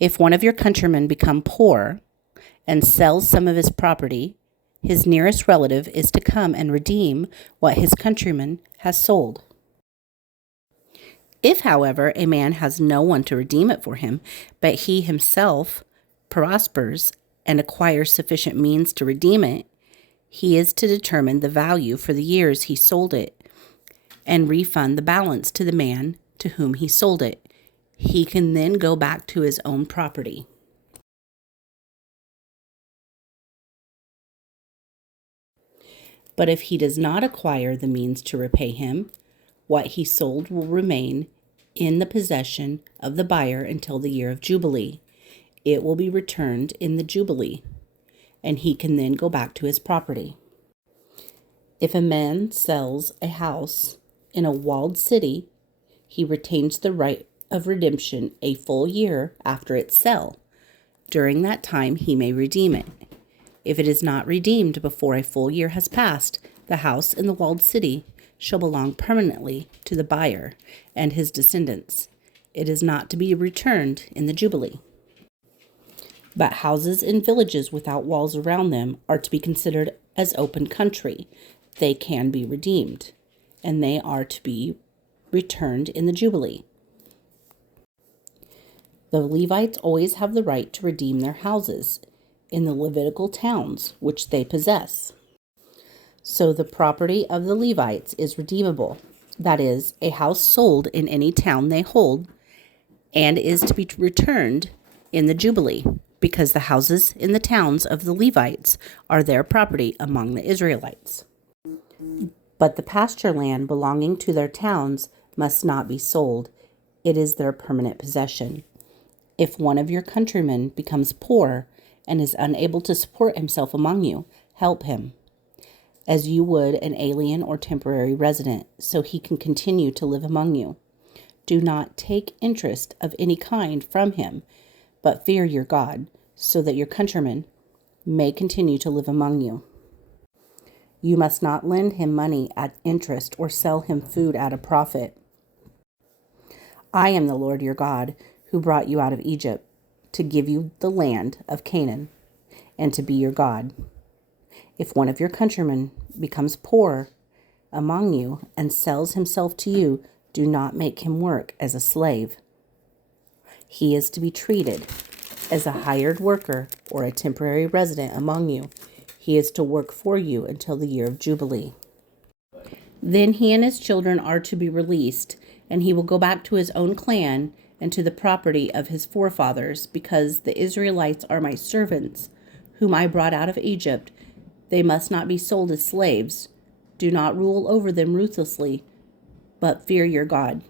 If one of your countrymen become poor and sells some of his property, his nearest relative is to come and redeem what his countryman has sold. If, however, a man has no one to redeem it for him, but he himself prospers and acquires sufficient means to redeem it, he is to determine the value for the years he sold it and refund the balance to the man to whom he sold it. He can then go back to his own property. But if he does not acquire the means to repay him, what he sold will remain in the possession of the buyer until the year of Jubilee. It will be returned in the Jubilee, and he can then go back to his property. If a man sells a house in a walled city, he retains the right of redemption a full year after its sale. During that time, he may redeem it. If it is not redeemed before a full year has passed, the house in the walled city shall belong permanently to the buyer and his descendants. It is not to be returned in the Jubilee. But houses in villages without walls around them are to be considered as open country. They can be redeemed, and they are to be returned in the Jubilee. The Levites always have the right to redeem their houses in the Levitical towns which they possess. So the property of the Levites is redeemable, that is, a house sold in any town they hold, and is to be returned in the Jubilee, because the houses in the towns of the Levites are their property among the Israelites. But the pasture land belonging to their towns must not be sold. It is their permanent possession. If one of your countrymen becomes poor and is unable to support himself among you, help him, as you would an alien or temporary resident, so he can continue to live among you. Do not take interest of any kind from him, but fear your God, so that your countrymen may continue to live among you. You must not lend him money at interest or sell him food at a profit. I am the Lord your God, who brought you out of Egypt, to give you the land of Canaan, and to be your God. If one of your countrymen becomes poor among you and sells himself to you, do not make him work as a slave. He is to be treated as a hired worker or a temporary resident among you. He is to work for you until the year of Jubilee. Then he and his children are to be released, and he will go back to his own clan and to the property of his forefathers, because the Israelites are my servants, whom I brought out of Egypt. They must not be sold as slaves. Do not rule over them ruthlessly, but fear your God.